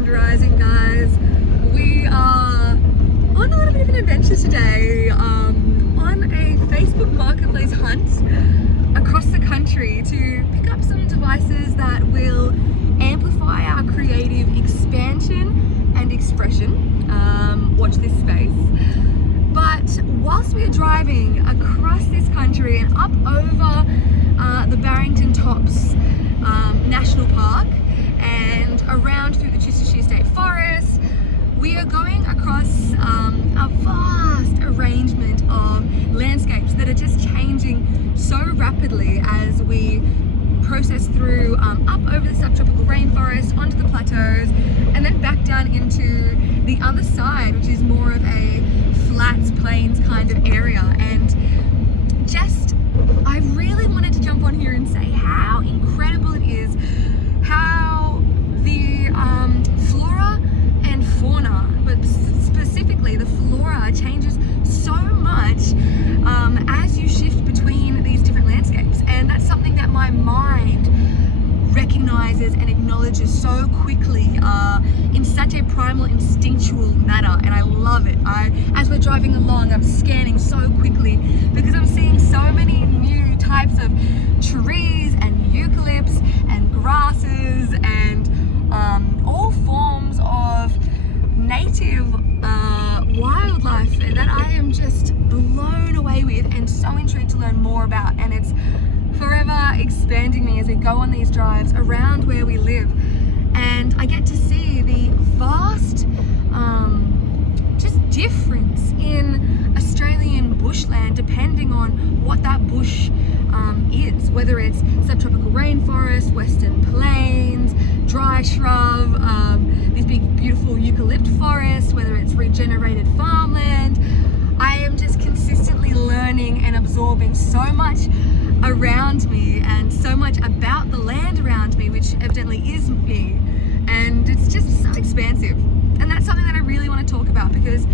Grand Rising, guys. We are on a little bit of an adventure today, on a Facebook Marketplace hunt across the country to pick up some devices that will amplify our creative expansion and expression. Watch this space. But whilst we are driving across this country and up over the Barrington Tops National Park and around through the Chestershire State Forest, we are going across a vast arrangement of landscapes that are just changing so rapidly as we process through up over the subtropical rainforest, onto the plateaus, and then back down into the other side, which is more of a flats, plains kind of area. And just, I really wanted to jump on here and say how incredible it is how the flora and fauna, but specifically the flora, changes so much as you shift between these different landscapes. And that's something that my mind recognizes and acknowledges so quickly in such a primal, instinctual manner, and I love it. As we're driving along, I'm scanning so quickly because I'm seeing so many new types of trees and eucalypts and grasses and all forms of native wildlife that I am just blown away with and so intrigued to learn more about. And it's forever expanding me as we go on these drives around where we live, and I get to see the vast just difference in Australian bushland depending on what that bush is, whether it's subtropical rainforest, western plains, dry shrub, these big beautiful eucalypt forests, whether it's regenerated farmland. I am just consistently learning and absorbing so much around me and so much about the land around me, which evidently is me, and it's just so expansive. And that's something that I really want to talk about, because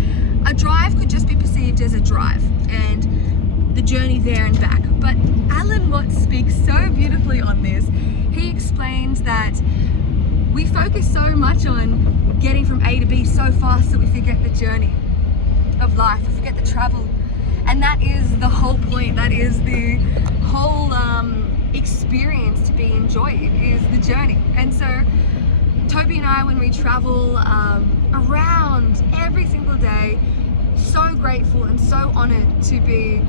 a drive could just be perceived as a drive and the journey there and back, but Alan Watts speaks so beautifully on this. He explains that we focus so much on getting from A to B so fast that we forget the journey of life, we forget the travel. And that is the whole point, that is the whole experience to be enjoyed, is the journey. And so Toby and I, when we travel around every single day, so grateful and so honored to be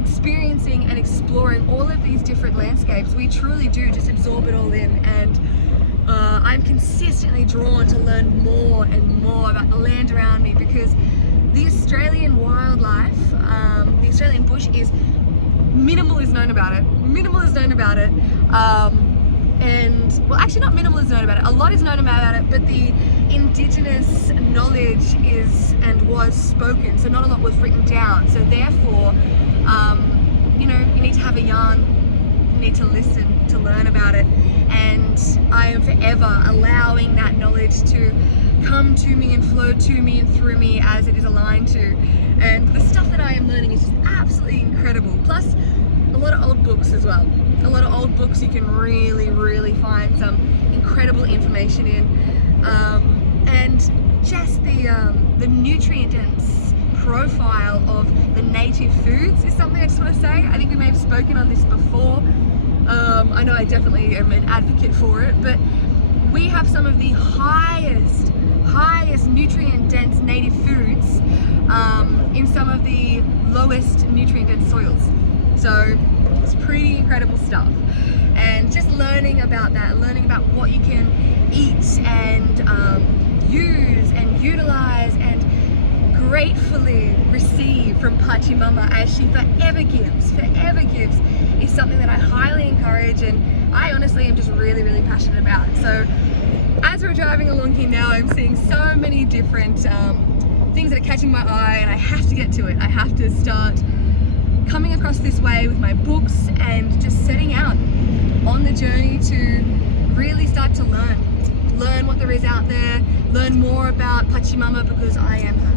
experiencing and exploring all of these different landscapes. We truly do just absorb it all in, and I'm consistently drawn to learn more and more about the land around me, because the Australian wildlife, the Australian bush, is minimal is known about it. Minimal is known about it. And, well, actually not minimal is known about it. A lot is known about it, but the indigenous knowledge is and was spoken. So not a lot was written down. So therefore, you know, you need to have a yarn, you need to listen to learn about it. And I am forever allowing that knowledge to come to me and flow to me and through me as it is aligned to. And the stuff that I am learning is just absolutely incredible. Plus a lot of old books as well. A lot of old books you can really find some incredible information in. And just the nutrient dense profile of the native foods is something I just want to say. I think we may have spoken on this before. I know I definitely am an advocate for it, but we have some of the highest nutrient dense native foods in some of the lowest nutrient dense soils. So it's pretty incredible stuff. And just learning about that, learning about what you can eat and use and utilize and gratefully receive from Pachamama, as she forever gives, is something that I highly encourage, and I honestly am just really passionate about. So as we're driving along here now, I'm seeing so many different things that are catching my eye, and I have to get to it. I have to start coming across this way with my books and just setting out on the journey to really start to learn what there is out there, learn more about Pachamama, because I am her.